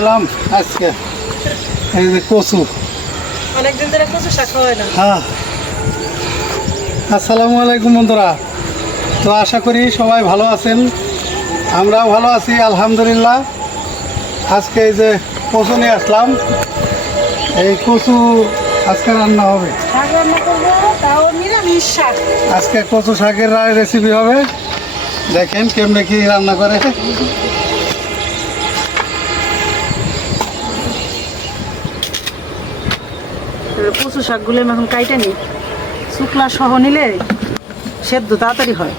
এলাম আজকে এই যে কচু, অনেকদিন ধরে কচু শাক খাওয়া হয় না। হ্যাঁ। আসসালামু আলাইকুম বন্ধুরা। তো আশা করি সবাই ভালো আছেন, আমরাও ভালো আছি আলহামদুলিল্লাহ। আজকে এই যে কচু নিয়ে আসলাম, এই কচু আজকে রান্না হবে। শাক রান্না করবো, তাও নিরামিষ শাক। আজকে কচু শাকের রেসিপি হবে, দেখেন কেমনে কি রান্না করে। কচু শাকগুলো আমি এখন কাইটে নিই, শুকলা সহ নিলে সেদ্ধ তাড়াতাড়ি হয়।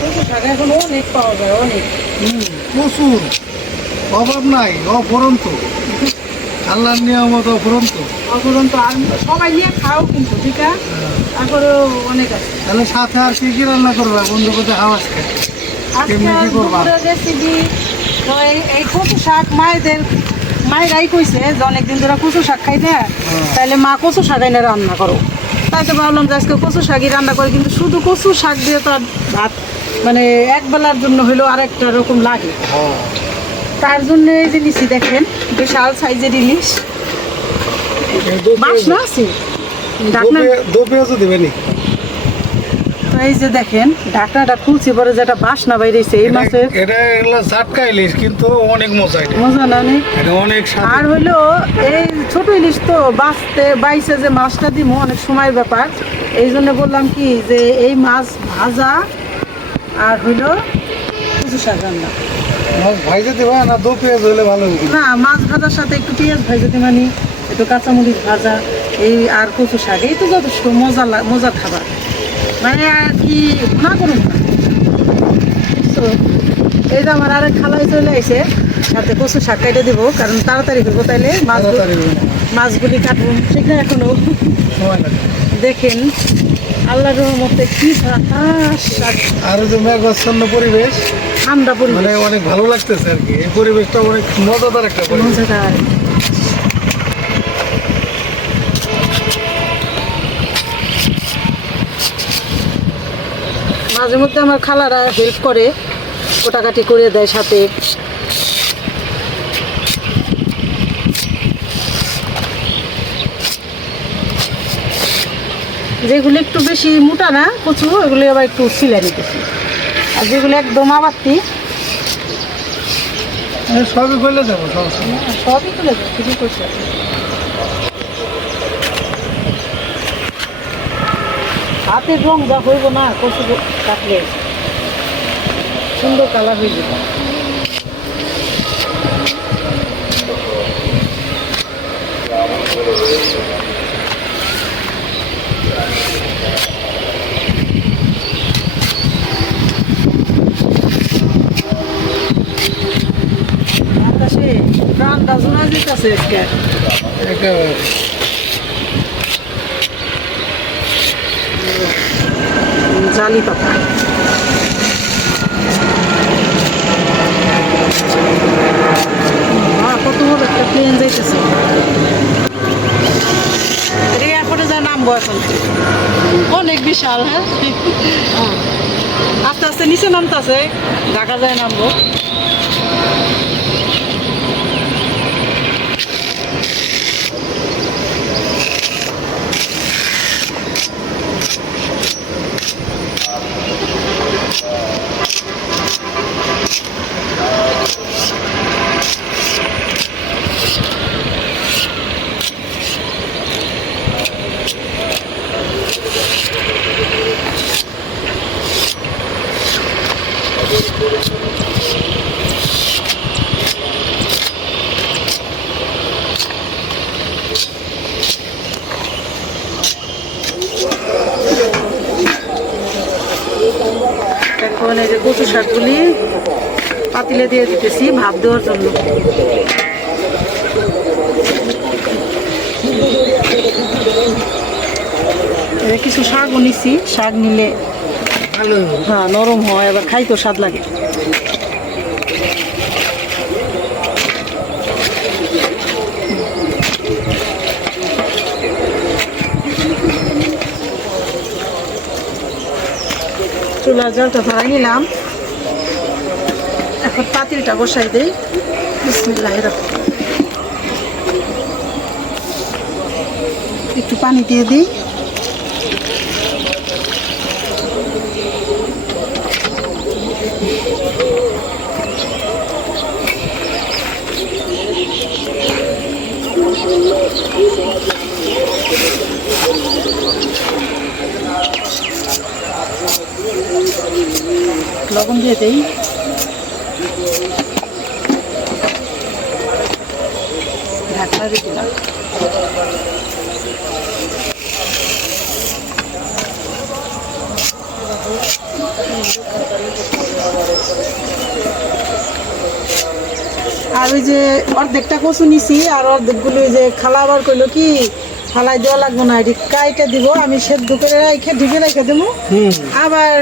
কচু শাক এখন অনেক পাওয়া যায়, অনেক। প্রচুর, অভাব নাই, অফুরন্ত, আল্লাহর নিয়ামত অফুরন্ত। অপরন্ত আর সবাই নিয়ে খাও কিন্তু, ঠিক আছে, তারপরেও অনেক আছে। তাহলে সাথে আর কি কি রান্না করবা বন্ধু কোথায় আজকে? কেমনি কি করবা? রেসিপি এই কচু শাক মায়েরাই কইছে যে অনেকদিন ধরে কচু শাক খাই না, তাইলে মা কচু শাক এনে রান্না করো। তাই তো ভাবলাম যে আজকে কচু শাকই রান্না করে, কিন্তু শুধু কচু শাক দিয়ে তো আর ভাত মানে এক বেলার জন্য হইলেও আরেকটা রকম লাগে। তার জন্য এই যে নিচ্ছি, দেখেন বিশাল সাইজের ইলিশ। বাসনা আছে, ঢাকনা দু পেঁয়াজও দিবেনি? তো এই যে দেখেন ঢাকনাটা খুলছি, পরে যেটা বাসনা বাইরেছে এই মাছের। এটা এগুলো জাটকা ইলিশ, কিন্তু অনেক মজা, এটা মজা না অনেক। এটা অনেক স্বাদ। আর হইলো এই ছোট ইলিশ তো বাইছে যে মাছটা দিব অনেক সময়ের ব্যাপার, এই জন্য বললাম কি যে এই মাছ ভাজা আর হইলো কচু শাক রান্না। মাছ ভাইজে দিবা না দু পেঁয়াজ হলে ভালো হবে? না, মাছ ভাজার সাথে একটু পেঁয়াজ ভাজতে মানে একটু কাঁচামরিচ ভাজা, এই আর কচু শাক, এই তো যথেষ্ট মজার খাবার। মানে আর কি না করুন না। তো এই যে আমার আরেক খালাই চলে আসে, সাথে কচু শাক কাটে দিব, কারণ তাড়াতাড়ি করবো, তাইলে মাছগুলি কাটবো, ঠিক না? এখনো সময় লাগে। দেখেন আল্লাহর রহমতে কি বাতাস, আর যে মেঘাচ্ছন্ন পরিবেশ, ঠান্ডা মানে পরিবেশ, অনেক ভালো লাগতেছে আর কি। এই পরিবেশটা অনেক মজাদার একটা পরিবেশ। মজাদার। মাঝে মধ্যে আমার খালারা হেল্প করে, কোটাকাটি করে দেয় সাথে। যেগুলো একটু বেশি মোটা না কচু, ওগুলো আবার একটু সিলাই নিতেছি, আর যেগুলো একদম আবাত্তি সবই খুলে যাবো, সবই তুলে দেয়, ঠিকই করছে। হাতের রং যা হইব না কচু কাটলে, সুন্দর কালার হয়ে যাবে। বাতাসে প্রাণটা শোনা যেতেছে একেবারে। জালি পাতা। কত বড় একটা প্লেন যাইতেছে, এয়ারপোর্টে যা নামবো এখন, অনেক বিশাল। হ্যাঁ, আস্তে আস্তে নিচে নামতেছে, ঢাকা যায় নামবো। এখন এই যে কচু কচু শাকগুলি পাতিলে দিয়ে দিতেছি ভাপ দেওয়ার জন্য। কিছু শাকও নিছি, শাক নিলে হ্যাঁ নরম হয়, আবার খাইতেও স্বাদ লাগে। চুলার জলটা ধরাই নিলাম, এখন পাতিলটা বসাই দেই। বিসমিল্লাহির রহমানির রহিম। একটু পানি দিয়ে দিই। লবণ দিয়ে দেই। ঢাকনা দিয়ে দিলাম। আর ওই যে অর্ধেকটা কচু নিছি, আর অর্ধেকগুলো যে খালা আবার কইলো কি ফালাই দেওয়া লাগবো না, এটি কাইটে দিব, আমি সেদ্ধ করে রেখে ঢেকে রেখে দেবো, আবার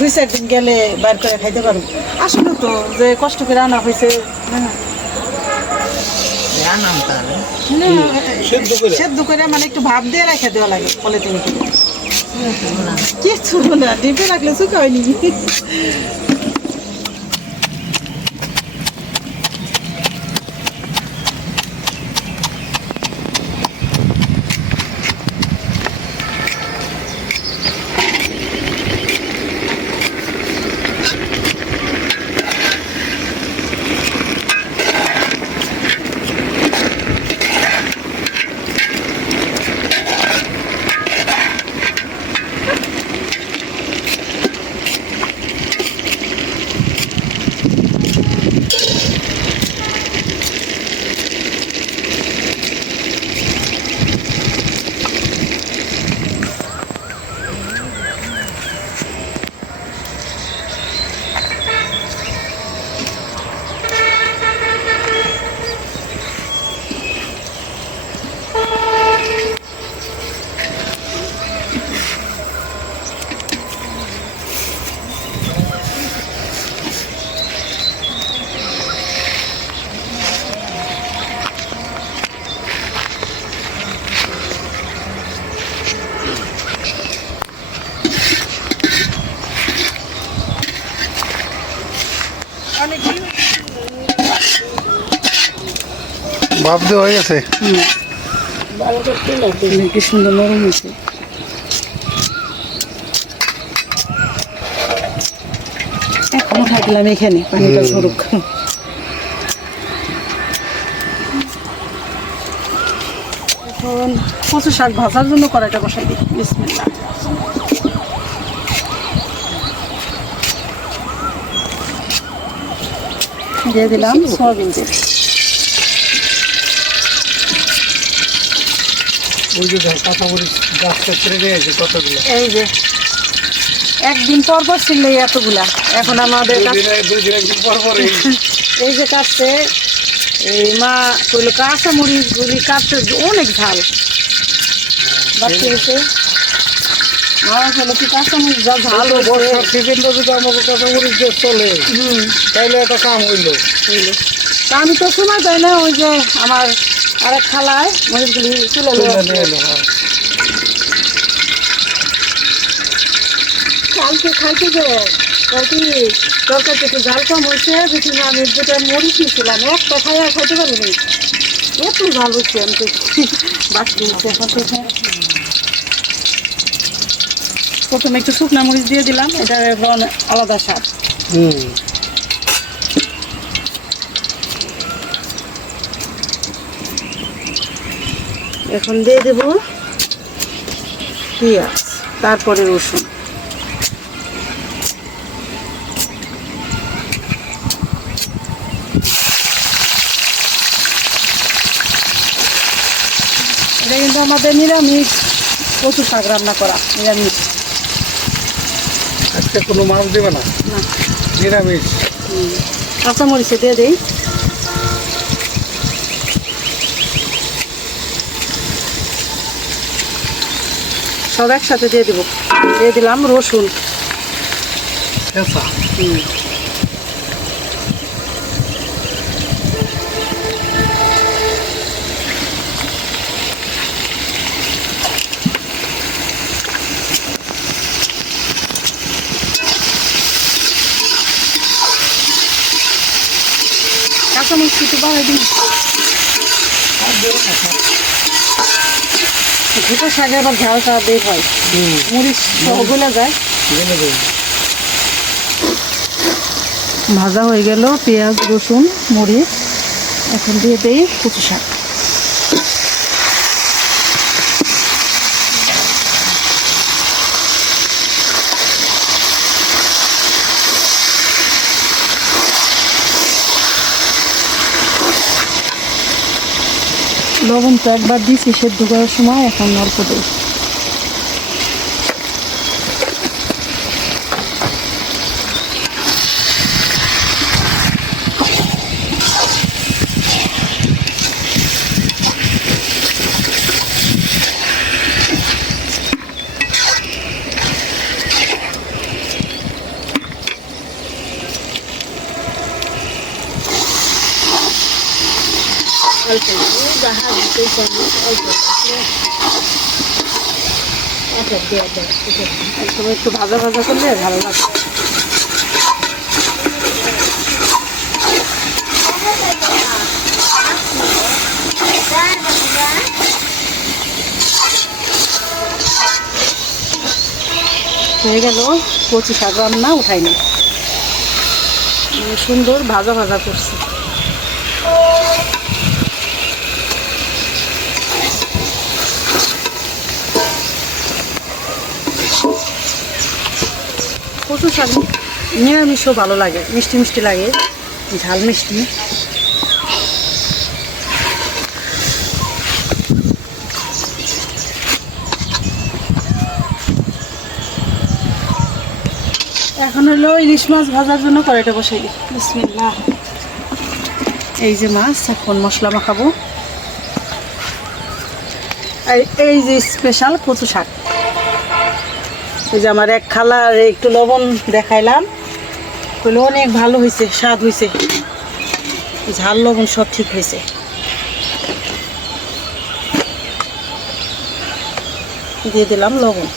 2-4 দিন গেলে বার করে খাইতে পারবো। আসলে তো যে কষ্ট করে আনা হয়েছে, সেদ্ধ করে মানে একটু ভাপ দিয়ে রেখে দেওয়া লাগে পলিথিন কিছু না, ডিপে রাখলে শুকা হয়নি। ভাব দেওয়া হয়ে গেছে। কি সুন্দর নরম হয়েছে। এখন উঠাই দিলাম এখানে, পানিটা ঝরুক। এখন কচু শাক ভাজার জন্য কড়াইটা বসাই দিই। বিসমিল্লাহ। দিয়ে দিলাম সয়াবিন তেল। ওই যে কাঁচামরিচ গাছটা ছেড়ে দিয়েছে কতগুলো, এই যে একদিন পর পর ছিল এতগুলা, এখন আমাদের একদিন পর পর এই যে কাটছে, এই মা কইলো কাঁচামরিচ গুলি কাটতে অনেক ঝাল বাড়তে গেছে। মা বলো কি কাঁচামরিচ যা ঝাল বর্ষার সিজনটা যদি আমাকে কাঁচামরিচ দিয়ে চলে তাইলে একটা কাম হইলো। তা আমি তো সময় পাই না, ওই যে আমার আরেক খালায় মরিচগুলি তুলে এলো। কালকে খাইতে যে তরকারিতে একটু ঝাল কম হয়েছে, বুঝি না, আমি 2টা মরিচ নিয়েছিলাম, একটা খাইয়া খাইতে পারিনি, এত ঝাল হচ্ছে। আমি তো বাড়তে হচ্ছে। এখন প্রথমে একটু শুকনা মরিচ দিয়ে দিলাম, এটা আলাদা স্বাদ। এখন দিয়ে দেব পেঁয়াজ, তারপরে রসুন। এটা কিন্তু আমাদের নিরামিষ কচু শাক রান্না করা, নিরামিষ। আজকে কোনো মাছ দেবে না, না নিরামিষ। কাঁচামরিচে দিয়ে দিই। সব একসাথে দিয়ে দিব। দিয়ে দিলাম রসুন। কেঁচা কাঁচামরিচ একটু বাড়াই দিই। ভুটো শাকে আবার ঝালটা বের হয়, মরিচ সহ গলে যায়। ভাজা হয়ে গেল পেঁয়াজ রসুন মরিচ। এখন দিয়ে দেই কচু শাক। লবণ তো একবার দিয়েছি সেদ্ধ করার সময়, এখন অল্প দিই। একটু ভাজা ভাজা করলে ভালো লাগে। হয়ে গেল কচু শাক রান্না, উঠাইনি। সুন্দর ভাজা ভাজা করছি। কচু শাক নিরামিষও ভালো লাগে, মিষ্টি মিষ্টি লাগে, ঝাল মিষ্টি। এখন হলো ইলিশ মাছ ভাজার জন্য কড়াইটা বসাই দিই। বিসমিল্লাহ। এই যে মাছ, এখন মশলা মাখাবো। আর এই যে স্পেশাল কচু শাক, এই যে আমার এক খালার একটু লবণ দেখাইলাম, কইলো অনেক ভালো হয়েছে, স্বাদ হয়েছে, ঝাল লবণ সব ঠিক হয়েছে। দিয়ে দিলাম লবণ।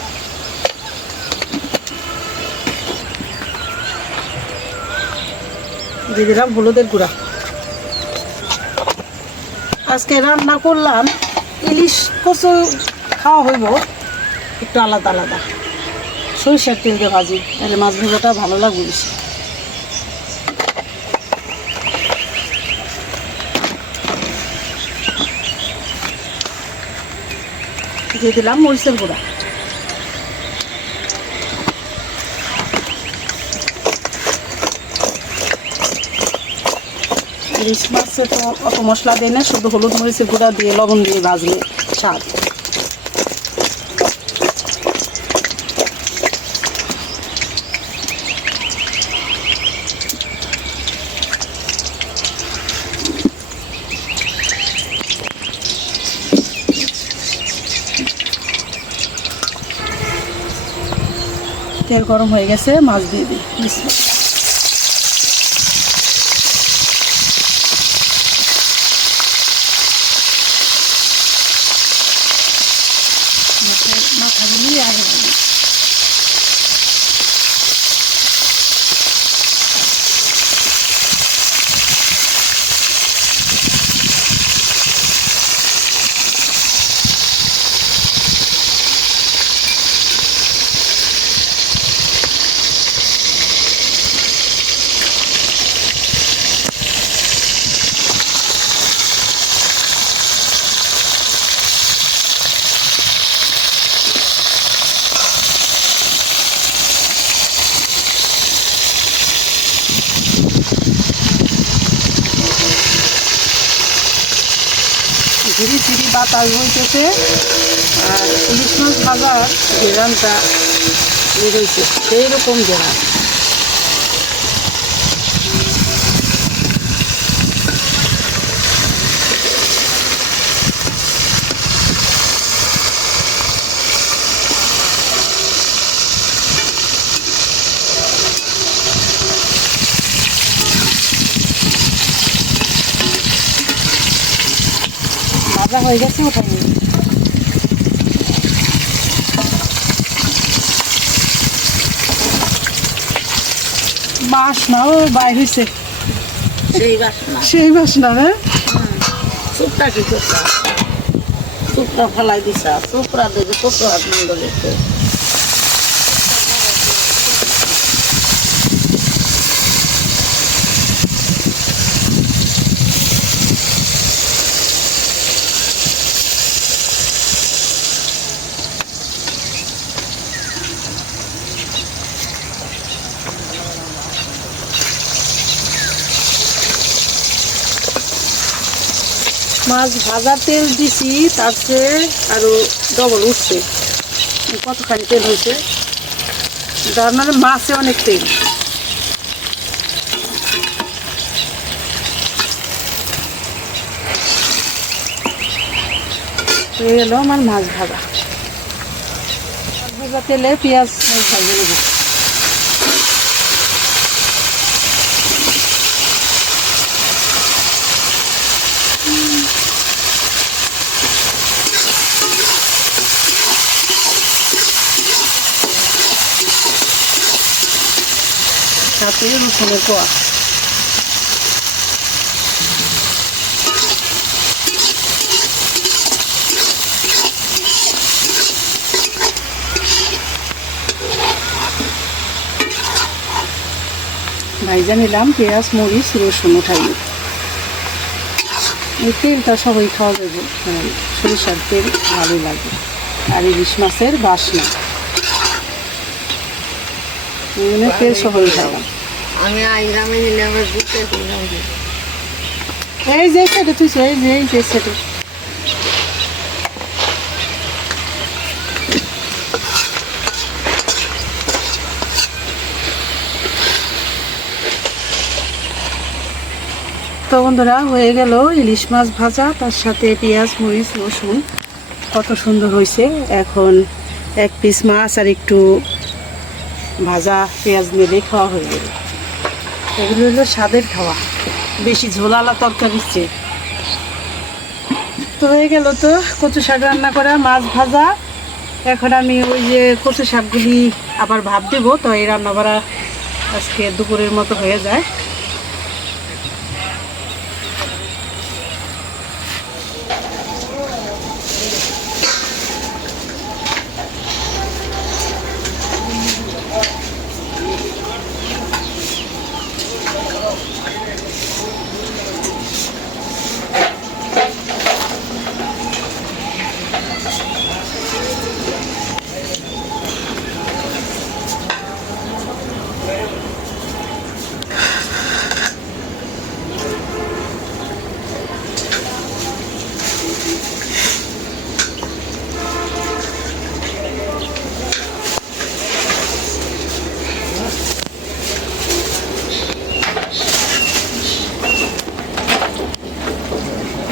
দিয়ে দিলাম হলুদের গুঁড়া। আজকে রান্না করলাম ইলিশ কচু, খাওয়া হইব একটু আলাদা আলাদা, সরিষার তেল দিয়ে ভাজি, তাহলে মাছ ভাজাটা ভালো লাগবে বেশি। দিয়ে দিলাম মরিচের গুঁড়া। ইলিশ মাছে তো অত মশলা দেয় না, শুধু হলুদ মরিচের গুঁড়া দিয়ে লবণ দিয়ে ভাজলে স্বাদ। তেল গরম হয়ে গেছে, মাছ দিয়ে দিই। মাথাগুলি আগে দিই। ঝিরি ঝিরি বাতাস বইতেছে, আর ইলিশ মাছ ভাজার ঘেরানটা এই রয়েছে সেই রকম জায়গা। ভাজা হয়ে গেছে, ওঠাই নিই। বাসনাও বাইর হয়েছে, সেই বাসনা সেই বাসনা। হ্যাঁ, চুপটা কি করতা, চুপটা ফেলাই দিছা, চুপড়া দেখে কত আনন্দ দেখতে। মাছ ভাজার তেল দিছি, তার চেয়ে আরো ডবল উঠছে। কতখানি তেল হয়েছে, তার মানে মাছে অনেক তেল। হয়ে গেল আমার মাছ ভাজা। মাছ ভাজা তেলে পেঁয়াজ ভাজে নেব। সাথে রসুনের কোয়া। ভাইজা নিলাম পেঁয়াজ, মরিচ, রসুন উঠাই। এই তেলটা সবাই খাওয়া যাবে, সরিষার তেল ভালো লাগে। আর ইলিশ মাছের বাসনা, তেল সবাই খাওয়া। আমি আইগ্রামে নিলে আমার বুঝতে এই যে সেটা তুই, এই যে সেটা তো বন্ধুরা, হয়ে গেল ইলিশ মাছ ভাজা, তার সাথে পেঁয়াজ, মরিচ, রসুন। কত সুন্দর হয়েছে। এখন এক পিস মাছ আর একটু ভাজা পেঁয়াজ মেরে খাওয়া হয়ে গেল। এগুলো হলো স্বাদের খাওয়া, বেশি ঝোলালা তরকারি চেয়ে। তো হয়ে গেল তো কচু শাক রান্না করা, মাছ ভাজা। এখন আমি ওই যে কচু শাকগুলি আবার ভাপ দেবো, তো এই রান্না করা আজকে দুপুরের মতো হয়ে যায়।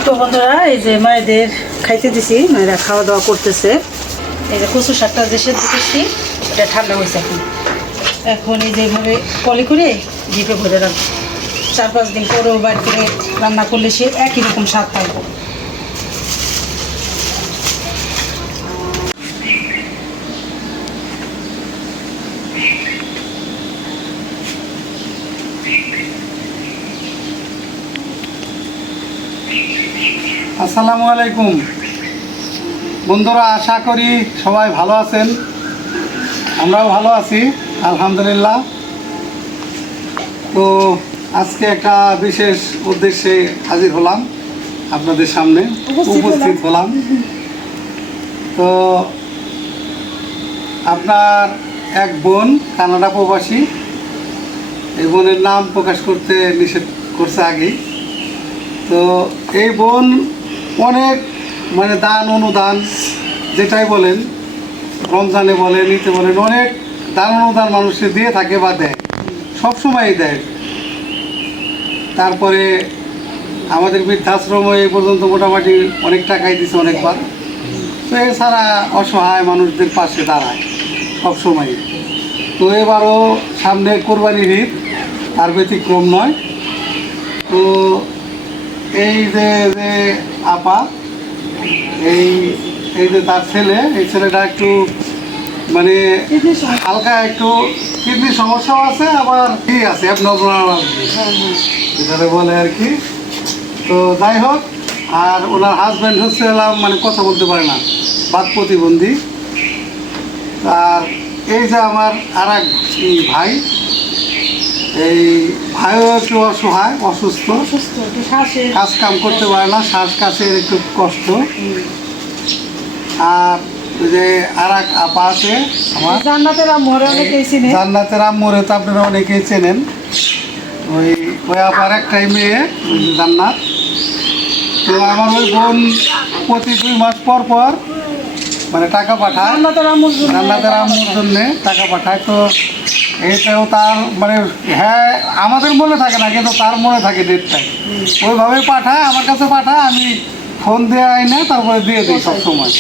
তো বন্ধুরা, এই যে মায়েদের খাইতে দিছি, মায়েরা খাওয়া দাওয়া করতেছে। এই যে কচু শাকটা যে সেদ্ধ করছি, এটা ঠান্ডা হয়েছে এখন। এখন এই যেভাবে কলি করে ডিপে ভরে রাখবো। 4-5 দিন পরেও বাড়ি করে রান্না করলে সে একই রকম স্বাদ থাকবো। আসসালামু আলাইকুম বন্ধুরা, আশা করি সবাই ভালো আছেন। আমরাও ভালো আছি আলহামদুলিল্লাহ। তো আজকে একটা বিশেষ উদ্দেশ্যে হাজির হলাম আপনাদের সামনে, উপস্থিত হলাম। তো আপনার এক বোন কানাডা প্রবাসী, এই বোনের নাম প্রকাশ করতে নিষেধ করছে আগেই। তো এই বোন অনেক দান অনুদান যেটাই বলেন, রমজানে বলেন, ঈদে বলেন, অনেক দান অনুদান মানুষকে দিয়ে থাকে বা দেয়, সবসময়ই দেয়। তারপরে আমাদের বৃদ্ধাশ্রমে এই পর্যন্ত মোটামুটি অনেক টাকাই দিছে অনেকবার। তো এছাড়া অসহায় মানুষদের পাশে দাঁড়ায় সবসময়। তো এবারও সামনে কোরবানির ঈদ, তার ব্যতিক্রম নয়। তো এই যে যে আপা, এই এই যে তার ছেলে, এই ছেলেটা একটু মানে হালকা একটু কিডনি সমস্যাও আছে, আবার কি আছে অ্যাবনর্মাল যেটাকে বলে আর কি। তো যাই হোক, আর ওনার হাজব্যান্ড হচ্ছে মানে কথা বলতে পারে না, বাক প্রতিবন্ধী। আর এই যে আমার আর এক ভাই, এই ভাইও একটু অসহায়, অসুস্থ, কাজ কাম করতে পারে না, শ্বাসকাশের একটু কষ্ট। আর ওই যে আর এক আপা আছে আমার, জান্নাতের আম্মুরে অনেকেই চিনে। জান্নাতের আম্মুরে তো আপনারা অনেকেই চেনেন। ওই ওই আপার একটাই মেয়ে, ওই যে জান্নাত। তো আমার ওই বোন প্রতি 2 মাস পর পর মানে টাকা পাঠায়, জান্নাতের আম্মুর জন্য জান্নাতের আম্মুর জন্য টাকা পাঠায়। তো এইটাও তার মানে হ্যাঁ আমাদের মনে থাকে না, কিন্তু তার মনে থাকে ডেটটাই। ওইভাবে পাঠায়, আমার কাছে পাঠায়, আমি ফোন দিয়ে আইনে তারপরে দিয়ে দিই সবসময়।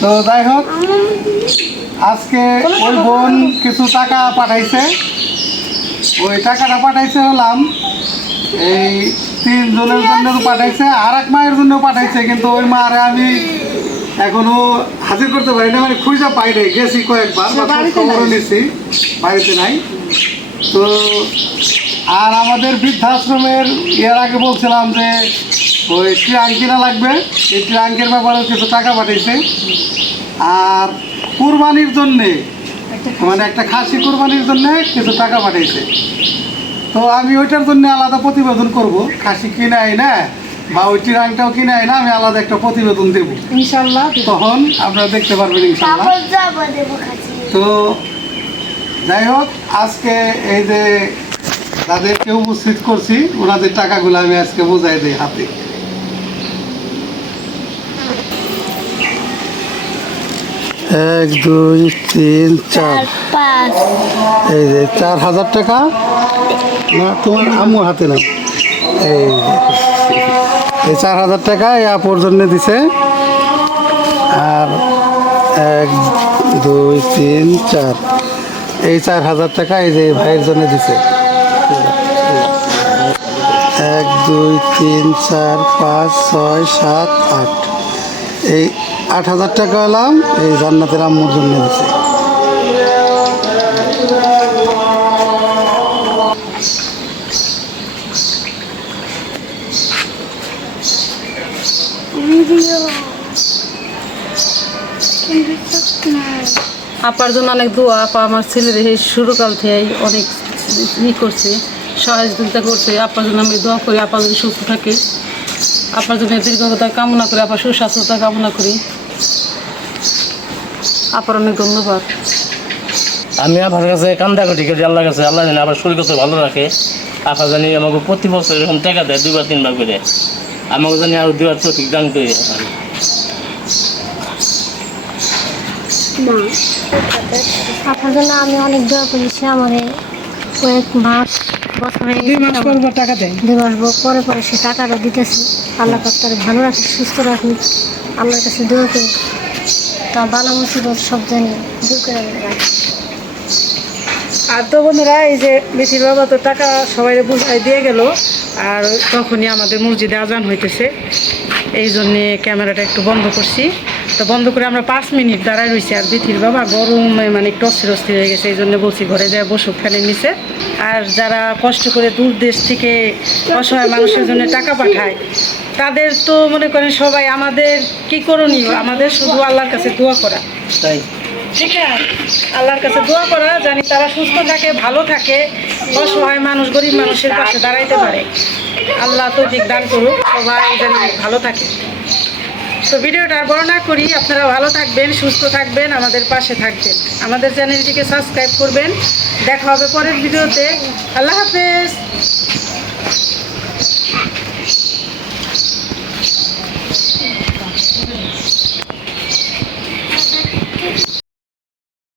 তো যাই হোক, আজকে ওই বোন কিছু টাকা পাঠাইছে। ওই টাকাটা পাঠাইছে হলাম এই 3 জনের জন্য পাঠাইছে, আর এক মায়ের জন্য পাঠাইছে, কিন্তু ওই মারে আমি এখনো হাজির করতে পারি না, মানে খুঁজে পাই নাই। গেছি কয়েকবার, খবরও নিছি, বাড়িতে নাই। তো আর আমাদের বৃদ্ধাশ্রমের এর আগে বলছিলাম যে ওই ট্রাঙ্ক কিনা লাগবে, এই ট্রাঙ্কের ব্যাপারে কিছু টাকা পাঠাইছে। আর কুরবানির জন্যে মানে একটা খাসি কুরবানির জন্যে কিছু টাকা পাঠাইছে। তো আমি ওইটার জন্য আলাদা প্রতিবেদন করব, খাসি কিনে আই না বা ওই ট্রাঙ্কটাও কিনে আই না, আমি আলাদা একটা প্রতিবেদন দেবো ইনশাআল্লাহ। তখন আপনারা দেখতে পারবেন ইনশাআল্লাহ। তো যাই হোক, আজকে এই যে তাদেরকে উপস্থিত করছি, ওনাদের টাকাগুলো আমি আজকে বোঝাই দিই হাতে। এক, 2, 3, 4, এই যে 4,000 টাকা। না তোমার আম্মুর হাতে না, এই 4,000 টাকা এই আপুর জন্য দিছে। আর 1, 2, 3, 4, এই 4,000 টাকা এই যে ভাইয়ের জন্য দিছে। 1, 2, 3, 4, 5, 6, 7, 8, এই 8,000 টাকা হলাম এই জান্নাতের আম্মুর জন্য দিছে। আপার জন্য অনেক দোয়া। আপা আমার ছেলের এই শুরুকাল থেকে অনেক করছে, সহযোগিতা করছে। আপার জন্য আমি দোয়া করি, আপা যদি সুস্থ থাকে, আপার জন্য দীর্ঘতা কামনা করি, আপার সুস্বাস্থ্যতা কামনা করি। আপার অনেক ধন্যবাদ। আমি আপনার কাছে কান্দা করি আল্লাহর কাছে, আল্লাহ জানি আবার শরীর কত ভালো রাখে। আপা জানি আমাকে প্রতি বছর এরকম টাকা দেয় 2 বা 3 বার করে, আমাকে জানি আরও 2 বার চোখ দান করে। আপনার জন্য আমি অনেক দোয়া করেছি। আমাদের কয়েক মাস বছরে 2 মাস পর পর টাকা দেয়। 2 মাস পরে পরে সে টাকাটা দিতেছে। আল্লাহ পাক তার ভালো রাখি, সুস্থ রাখি, আল্লাহর কাছে দোয়া করি তা বালা মুসিবত সব জানি দূর করে রাখি। আর তো বন্ধুরা, এই যে বেশির বাবা তো টাকা সবাই বুঝাই দিয়ে গেল, আর তখনই আমাদের মসজিদে আজান হইতেছে, এই জন্যে ক্যামেরাটা একটু বন্ধ করছি। তো বন্ধ করে আমরা 5 মিনিট দাঁড়ায় রয়েছি। আর বিথির বাবা গরমে মানে একটু অস্থির হয়ে গেছে, এই জন্য বলছি ঘরে যায় বসুক ফ্যানের নিচে। আর যারা কষ্ট করে দূর দেশ থেকে অসহায় মানুষের জন্য টাকা পাঠায়, তাদের তো মনে করেন সবাই আমাদের কি করণীয়, আমাদের শুধু আল্লাহর কাছে দোয়া করা, তাই ঠিক আছে? আল্লাহর কাছে দোয়া করা, জানি তারা সুস্থ থাকে, ভালো থাকে, অসহায় মানুষ, গরিব মানুষের পাশে দাঁড়াইতে পারে। আল্লাহ তৌফিক দান করুক, সবাই যেন ভালো থাকে। তো ভিডিওটা আর বড় না করি, আপনারা ভালো থাকবেন, সুস্থ থাকবেন, আমাদের পাশে থাকবেন, আমাদের চ্যানেলটিকে সাবস্ক্রাইব করবেন। দেখা হবে পরের ভিডিওতে। আল্লাহ হাফেজ।